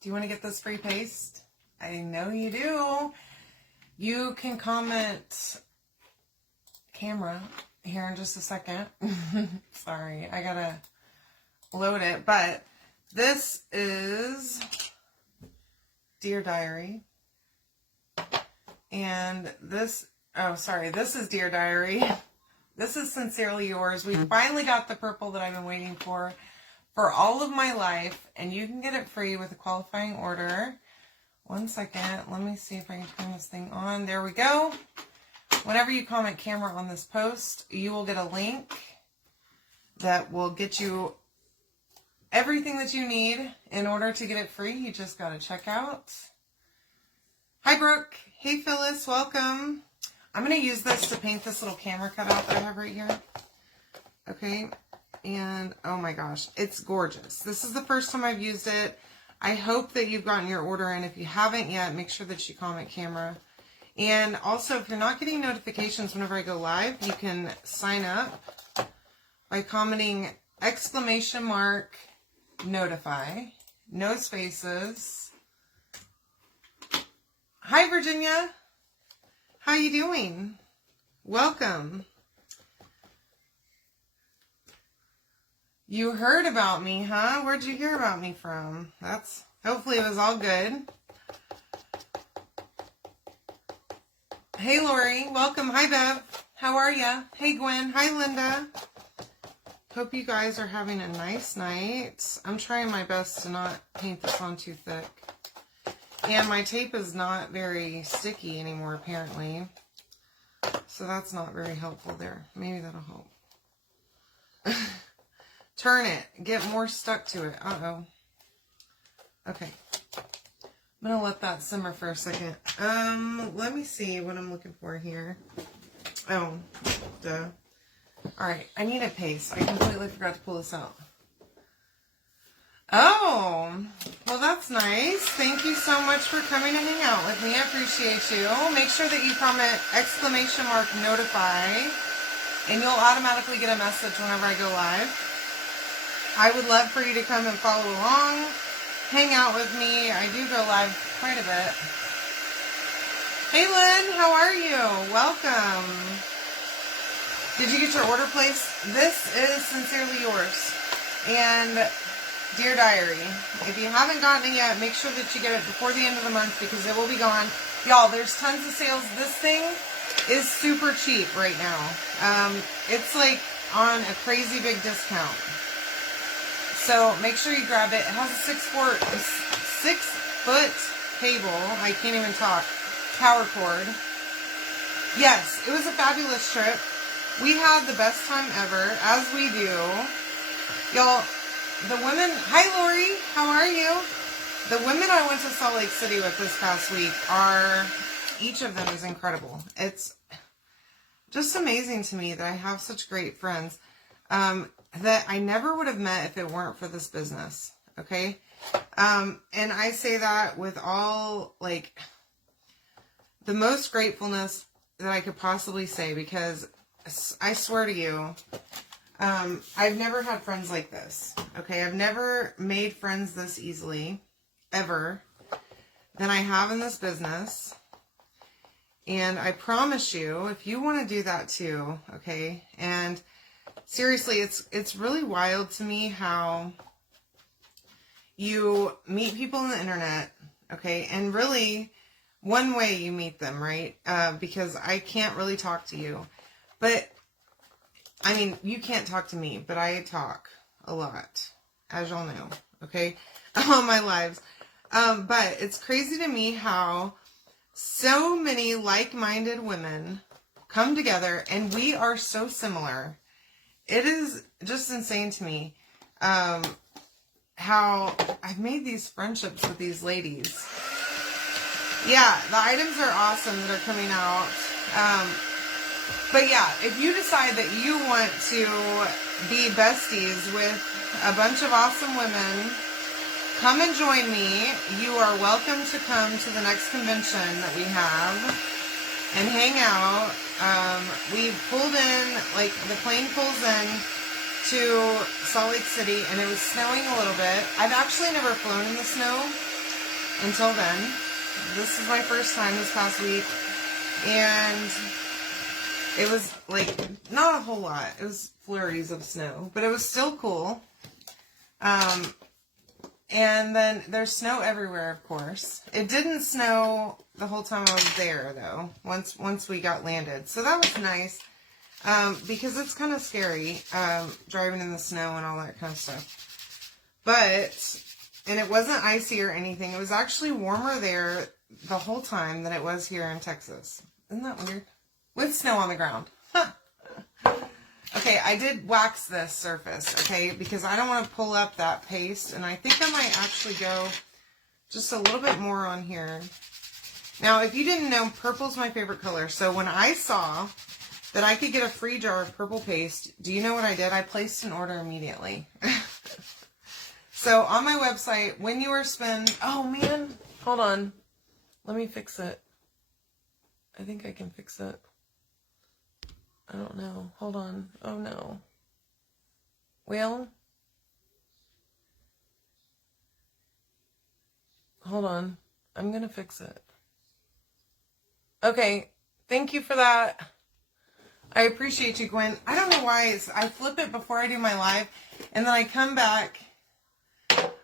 Do you want to get this free paste? I know you do. You can comment camera here in just a second. Sorry, I gotta load it. But this is Dear Diary. And this, this is Dear Diary. This is Sincerely Yours. We finally got the purple that I've been waiting for all of my life. And you can get it free with a qualifying order. 1 second. Let me see if I can turn this thing on. There we go. Whenever you comment camera on this post, you will get a link that will get you everything that you need in order to get it free. You just got to check out. Hi, Brooke. Hey, Phyllis. Welcome. I'm going to use this to paint this little camera cutout that I have right here. Okay. And, oh my gosh, it's gorgeous. This is the first time I've used it. I hope that you've gotten your order in. If you haven't yet, make sure that you comment camera. And also, if you're not getting notifications whenever I go live, you can sign up by commenting !notify. No spaces. Hi, Virginia. How you doing? Welcome. You heard about me, huh? Where'd you hear about me from? Hopefully it was all good. Hey, Lori. Welcome. Hi, Bev. How are ya? Hey, Gwen. Hi, Linda. Hope you guys are having a nice night. I'm trying my best to not paint this on too thick. And my tape is not very sticky anymore, apparently. So that's not very helpful there. Maybe that'll help. Turn it. Get more stuck to it. Uh-oh. Okay. I'm going to let that simmer for a second. Let me see what I'm looking for here. Oh, duh. Alright, I need a paste. I completely forgot to pull this out. Oh, well, that's nice. Thank you so much for coming to hang out with me. I appreciate you. Make sure that you comment !notify, and you'll automatically get a message whenever I go live. I would love for you to come and follow along, hang out with me. I do go live quite a bit. Hey, Lynn, how are you? Welcome. Did you get your order placed? This is Sincerely Yours. And Dear Diary, if you haven't gotten it yet, make sure that you get it before the end of the month because it will be gone. Y'all, there's tons of sales. This thing is super cheap right now. It's like on a crazy big discount. So make sure you grab it. It has a 6-foot cable. I can't even talk. Power cord. Yes, it was a fabulous trip. We had the best time ever, as we do. Y'all, the women, hi Lori, how are you? The women I went to Salt Lake City with this past week each of them is incredible. It's just amazing to me that I have such great friends that I never would have met if it weren't for this business, okay? And I say that with all, the most gratefulness that I could possibly say because I swear to you, I've never had friends like this, okay? I've never made friends this easily, ever, than I have in this business. And I promise you, if you want to do that too, okay? And seriously, it's really wild to me how you meet people on the internet, okay? And really, one way you meet them, right? Because I can't really talk to you. But I mean, you can't talk to me, but I talk a lot, as y'all know, okay, all my lives. But it's crazy to me how so many like-minded women come together, and we are so similar. It is just insane to me how I've made these friendships with these ladies. Yeah, the items are awesome that are coming out. But yeah, if you decide that you want to be besties with a bunch of awesome women, come and join me. You are welcome to come to the next convention that we have and hang out. We pulled in, the plane pulls in to Salt Lake City, and it was snowing a little bit. I've actually never flown in the snow. until then. This is my first time this past week, and it was like not a whole lot. It was flurries of snow, but it was still cool. And then there's snow everywhere, of course. It didn't snow the whole time I was there, though, once we got landed. So that was nice, because it's kind of scary, driving in the snow and all that kind of stuff. But, and it wasn't icy or anything. It was actually warmer there the whole time than it was here in Texas. Isn't that weird? With snow on the ground. Huh. Okay, I did wax this surface, okay, because I don't want to pull up that paste, and I think I might actually go just a little bit more on here. Now, if you didn't know, purple's my favorite color, so when I saw that I could get a free jar of purple paste, do you know what I did? I placed an order immediately. So, on my website, when you are oh man, hold on, let me fix it. I think I can fix it. I don't know. Hold on. Oh no. Well, hold on. I'm going to fix it. Okay. Thank you for that. I appreciate you, Gwen. I don't know why I flip it before I do my live, and then I come back.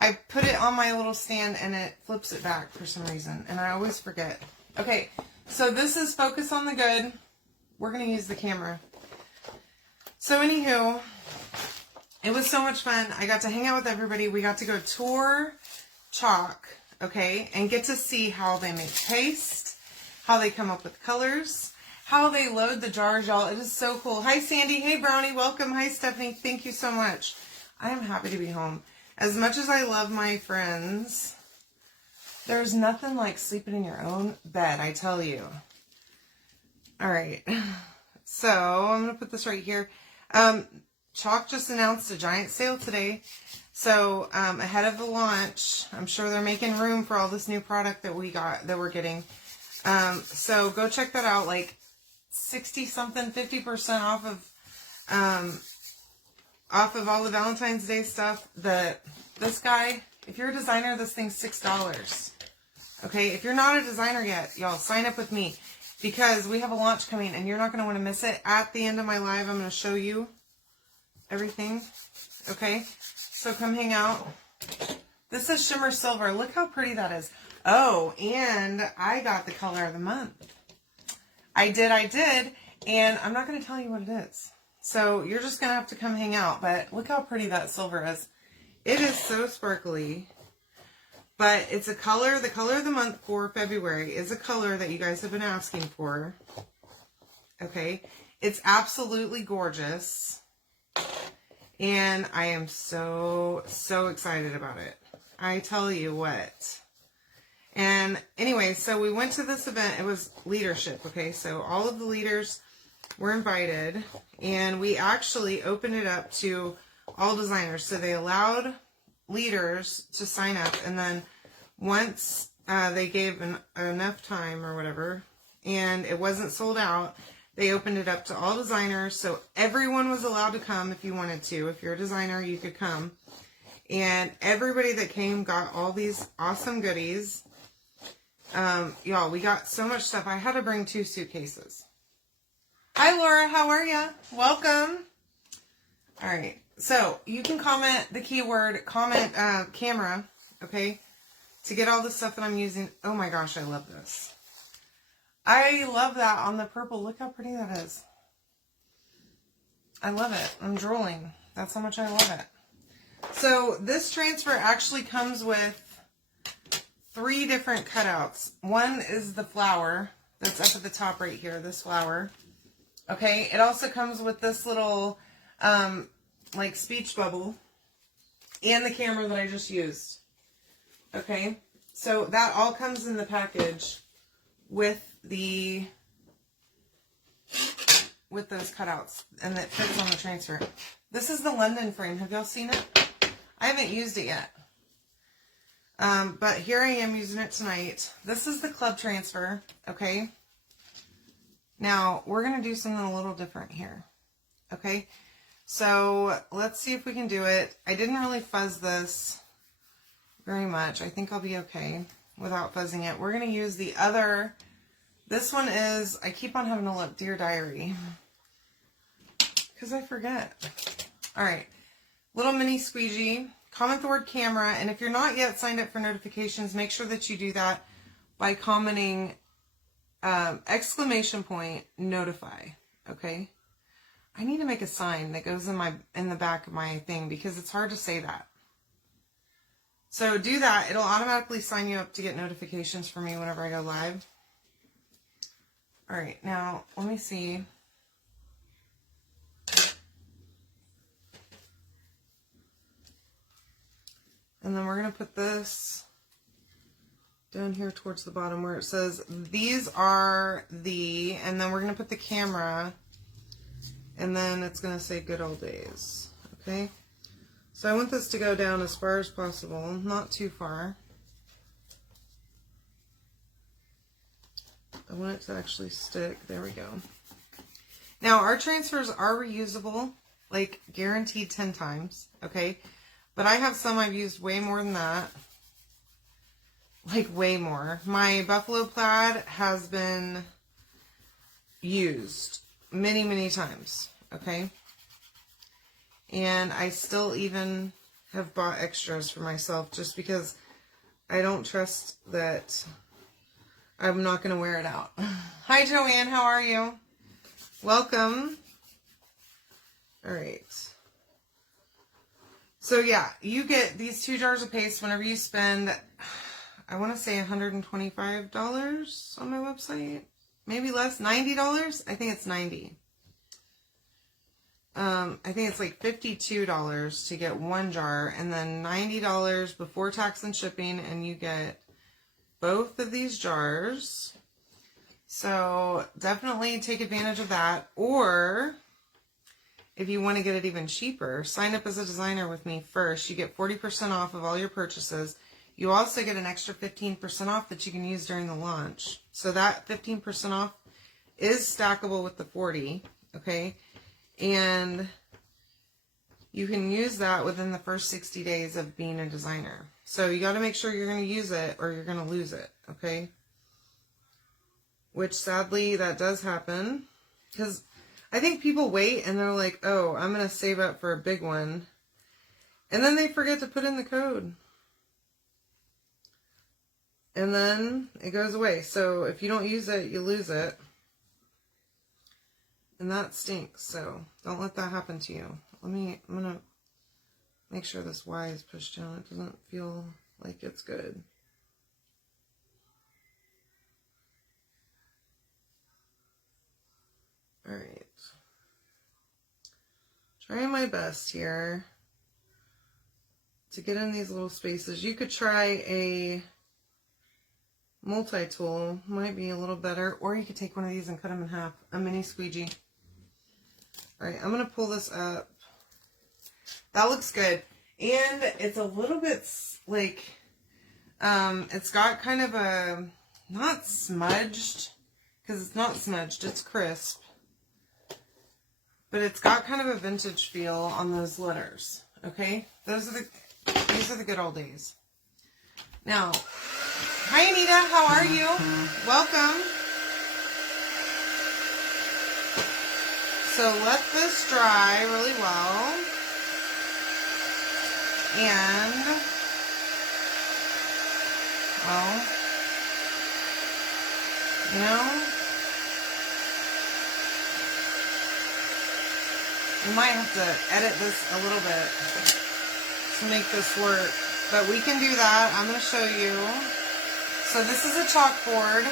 I put it on my little stand and it flips it back for some reason, and I always forget. Okay. So this is Focus on the Good. We're going to use the camera. So anywho, it was so much fun. I got to hang out with everybody. We got to go tour Chalk, okay, and get to see how they make paste, how they come up with colors, how they load the jars, y'all. It is so cool. Hi, Sandy. Hey, Brownie. Welcome. Hi, Stephanie. Thank you so much. I am happy to be home. As much as I love my friends, there's nothing like sleeping in your own bed, I tell you. All right. So I'm going to put this right here. Chalk just announced a giant sale today. So ahead of the launch, I'm sure they're making room for all this new product that we're getting. So go check that out. Like 60 something, 50% off of all the Valentine's Day stuff. This guy, if you're a designer, this thing's $6. Okay. If you're not a designer yet, y'all sign up with me, because we have a launch coming and you're not going to want to miss it. At the end of my live, I'm going to show you everything. Okay. So come hang out. This is Shimmer Silver. Look how pretty that is. Oh, and I got the color of the month. I did. And I'm not going to tell you what it is. So you're just going to have to come hang out. But look how pretty that silver is. It is so sparkly. But it's a color, the color of the month for February is a color that you guys have been asking for. Okay. It's absolutely gorgeous. And I am so, so excited about it. I tell you what. And anyway, so we went to this event. It was leadership. Okay. So all of the leaders were invited, and we actually opened it up to all designers. So they allowed leaders to sign up, and then once they gave enough time or whatever, and it wasn't sold out, they opened it up to all designers. So everyone was allowed to come if you wanted to. If you're a designer, you could come. And everybody that came got all these awesome goodies. Y'all, we got so much stuff. I had to bring 2 suitcases. Hi, Laura. How are ya? Welcome. All right. So you can comment the keyword, camera, okay, to get all the stuff that I'm using. Oh my gosh, I love this. I love that on the purple. Look how pretty that is. I love it. I'm drooling. That's how much I love it. So this transfer actually comes with 3 different cutouts. One is the flower that's up at the top right here, this flower. Okay, it also comes with this little like speech bubble and the camera that I just used. Okay, so that all comes in the package with those cutouts, and that fits on the transfer. This is the London frame. Have y'all seen it? I haven't used it yet. But here I am using it tonight. This is the club transfer, okay? Now, we're going to do something a little different here, okay? So, let's see if we can do it. I didn't really fuzz this very much. I think I'll be okay. without fuzzing it. We're going to use the other, this one is, I keep on having to look, Dear Diary, because I forget. All right, little mini squeegee. Comment the word camera, and if you're not yet signed up for notifications, make sure that you do that by commenting exclamation point notify. Okay, I need to make a sign that goes in the back of my thing because it's hard to say that. So do that. It'll automatically sign you up to get notifications for me whenever I go live. All right, now let me see. And then we're going to put this down here towards the bottom where it says, these are the, and then we're going to put the camera, and then it's going to say good old days. Okay. So I want this to go down as far as possible, not too far. I want it to actually stick. There we go. Now our transfers are reusable, like guaranteed 10 times. Okay. But I have some I've used way more than that. Like way more. My buffalo plaid has been used many, many times. Okay. And I still even have bought extras for myself just because I don't trust that I'm not going to wear it out. Hi, Joanne. How are you? Welcome. All right. So yeah, you get these 2 jars of paste whenever you spend, I want to say $125 on my website. Maybe less, $90. I think it's $90. I think it's like $52 to get 1 jar, and then $90 before tax and shipping, and you get both of these jars. So definitely take advantage of that. Or if you want to get it even cheaper, sign up as a designer with me first. You get 40% off of all your purchases. You also get an extra 15% off that you can use during the launch. So that 15% off is stackable with the 40, okay? And you can use that within the first 60 days of being a designer. So you got to make sure you're going to use it or you're going to lose it, okay? Which sadly, that does happen. Because I think people wait and they're like, oh, I'm going to save up for a big one. And then they forget to put in the code. And then it goes away. So if you don't use it, you lose it. And that stinks. So don't let that happen to you. I'm going to make sure this Y is pushed down. It doesn't feel like it's good. All right. Trying my best here to get in these little spaces. You could try a multi-tool, might be a little better, or you could take one of these and cut them in half, a mini squeegee. All right, I'm going to pull this up. That looks good. And it's a little bit like, it's got kind of a, not smudged, because it's not smudged, it's crisp. But it's got kind of a vintage feel on those letters, okay? These are the good old days. Now, hi Anita, how are you? Welcome. So let this dry really well. And, well, you know, we might have to edit this a little bit to make this work, but we can do that. I'm going to show you. So this is a chalkboard,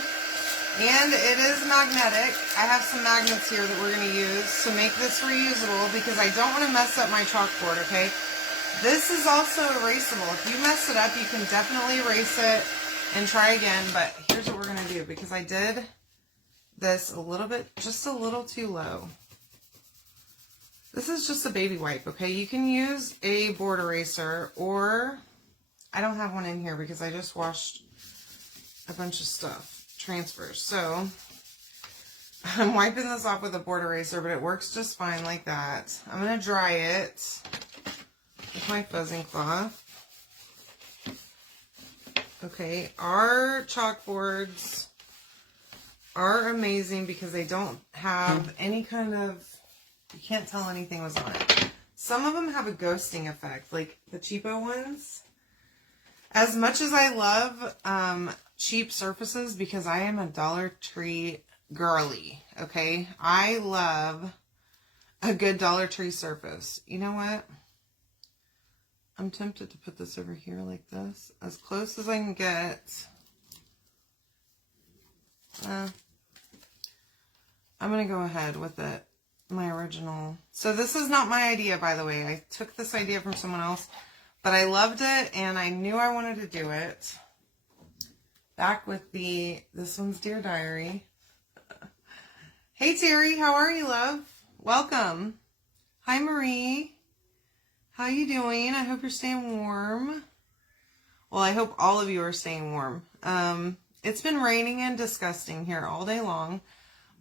and it is magnetic. I have some magnets here that we're going to use to make this reusable because I don't want to mess up my chalkboard, okay? This is also erasable. If you mess it up, you can definitely erase it and try again, but here's what we're going to do because I did this a little bit, just a little too low. This is just a baby wipe, okay? You can use a board eraser, or I don't have one in here because I just washed a bunch of stuff, transfers. So I'm wiping this off with a board eraser, but it works just fine like that. I'm going to dry it with my fuzzing cloth. Okay, our chalkboards are amazing because they don't have any kind of, you can't tell anything was on it. Some of them have a ghosting effect, like the cheapo ones. As much as I love cheap surfaces, because I am a Dollar Tree girly, okay? I love a good Dollar Tree surface. You know what? I'm tempted to put this over here like this, as close as I can get. I'm going to go ahead with it, my original. So this is not my idea, by the way. I took this idea from someone else, but I loved it, and I knew I wanted to do it. Back with this one's Dear Diary. Hey, Terry, how are you, love? Welcome. Hi, Marie. How you doing? I hope you're staying warm. Well, I hope all of you are staying warm. It's been raining and disgusting here all day long.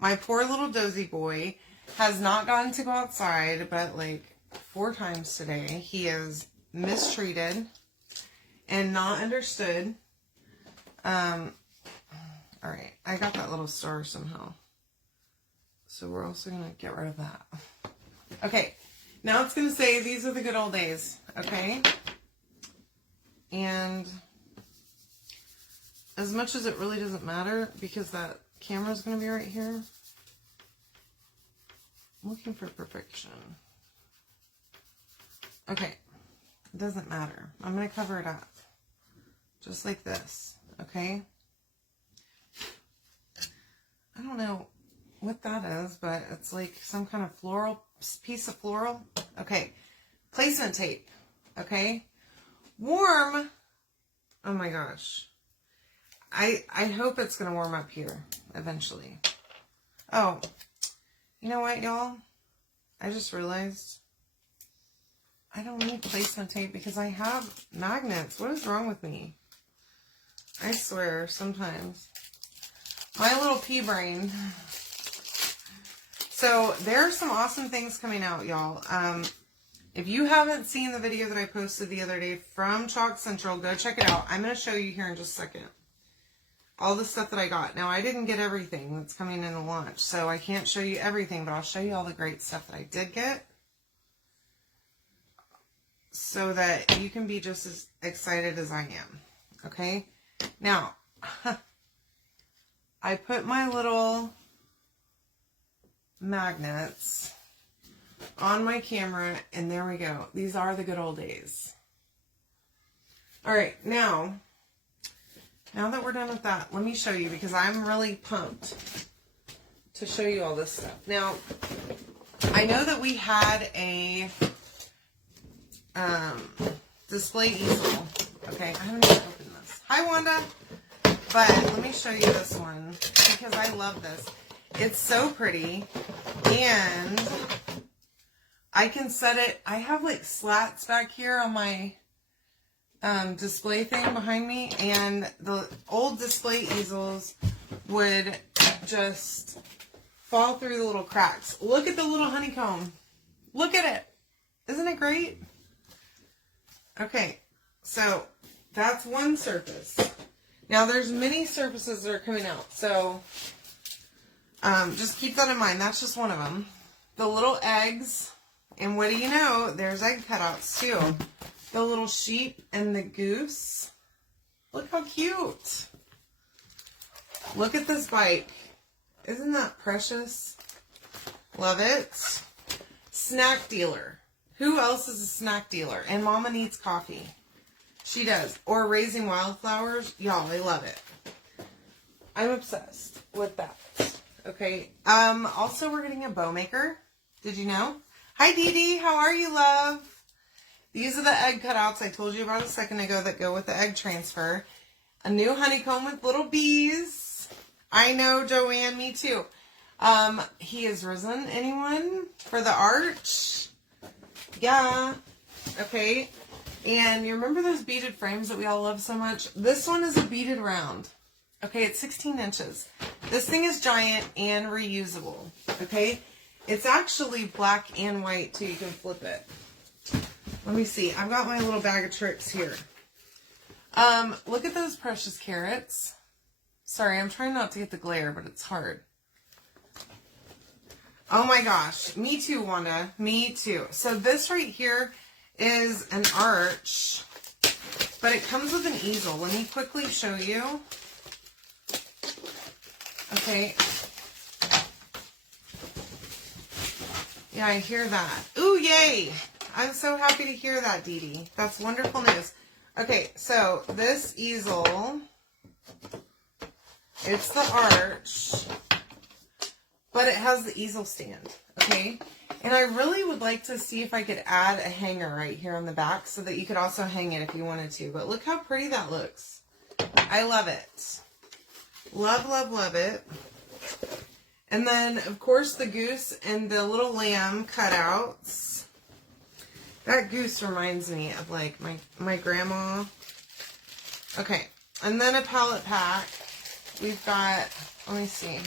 My poor little dozy boy has not gotten to go outside, but like 4 times today. He is mistreated and not understood. All right, I got that little star somehow. So we're also going to get rid of that. Okay, now it's going to say these are the good old days, okay? And as much as it really doesn't matter, because that camera's going to be right here, I'm looking for perfection. Okay, it doesn't matter. I'm going to cover it up. Just like this, okay? I don't know what that is, but it's like some kind of floral, piece of floral. Okay, placement tape, okay? Warm, oh my gosh. I hope it's going to warm up here eventually. Oh, you know what, y'all? I just realized I don't need placement tape because I have magnets. What is wrong with me? I swear, sometimes. My little pea brain. So, there are some awesome things coming out, y'all. If you haven't seen the video that I posted the other day from Chalk Central, go check it out. I'm going to show you here in just a second all the stuff that I got. Now, I didn't get everything that's coming in the launch, so I can't show you everything, but I'll show you all the great stuff that I did get so that you can be just as excited as I am, okay? Now, I put my little magnets on my camera, and there we go. These are the good old days. All right, now that we're done with that, let me show you, because I'm really pumped to show you all this stuff. Now, I know that we had a display easel. Okay, I haven't even opened this. Hi, Wanda. But let me show you this one, because I love this. It's so pretty, and I can set it. I have like slats back here on my display thing behind me, and the old display easels would just fall through the little cracks. Look at the little honeycomb. Look at it. Isn't it great? Okay, so that's one surface. Now there's many surfaces that are coming out, so just keep that in mind. That's just one of them. The little eggs, and what do you know, there's egg cutouts too. The little sheep and the goose. Look how cute. Look at this bike. Isn't that precious? Love it. Snack dealer. Who else is a snack dealer? And Mama needs coffee. She does. Or raising wildflowers. Y'all, I love it. I'm obsessed with that. Okay. Also, we're getting a bow maker. Did you know? Hi, Dee Dee. How are you, love? These are the egg cutouts I told you about a second ago that go with the egg transfer. A new honeycomb with little bees. I know, Joanne. Me too. He has risen. Anyone? For the arch? Yeah. Okay. And you remember those beaded frames that we all love so much? This one is a beaded round. Okay, it's 16 inches. This thing is giant and reusable. Okay? It's actually black and white too. You can flip it. Let me see. I've got my little bag of tricks here. Look at those precious carrots. Sorry, I'm trying not to get the glare, but it's hard. Oh my gosh. Me too, Wanda. Me too. So this right here is an arch, but it comes with an easel. Let me quickly show you. Okay. Yeah, I hear that. Ooh, yay. I'm so happy to hear that, Dee Dee. That's wonderful news. Okay, so this easel, it's the arch, but it has the easel stand, okay? And I really would like to see if I could add a hanger right here on the back so that you could also hang it if you wanted to. But look how pretty that looks. I love it. Love, love, love it. And then, of course, the goose and the little lamb cutouts. That goose reminds me of, like, my grandma. Okay. And then a palette pack. We've got, let me see.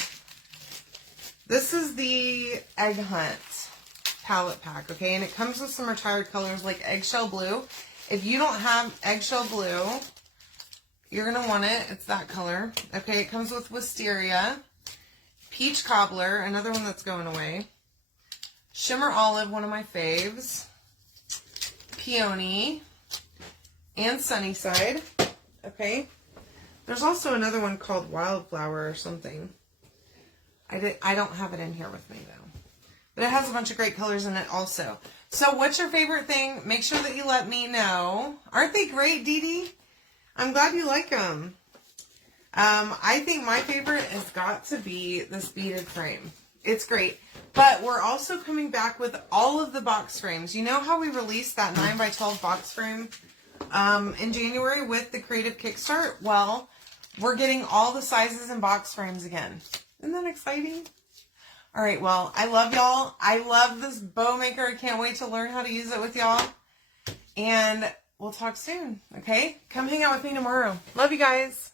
This is the Egg Hunt palette pack, okay? And it comes with some retired colors like eggshell blue. If you don't have eggshell blue, you're going to want it. It's that color. Okay, it comes with wisteria. Peach cobbler, another one that's going away. Shimmer olive, one of my faves. Peony. And Sunnyside. Okay. There's also another one called Wildflower or something. I don't have it in here with me, though. But it has a bunch of great colors in it also. So what's your favorite thing? Make sure that you let me know. Aren't they great, Dee Dee? I'm glad you like them. I think my favorite has got to be this beaded frame. It's great. But we're also coming back with all of the box frames. You know how we released that 9x12 box frame in January with the Creative Kickstart? Well, we're getting all the sizes and box frames again. Isn't that exciting? All right, well, I love y'all. I love this bow maker. I can't wait to learn how to use it with y'all. And we'll talk soon, okay? Come hang out with me tomorrow. Love you guys.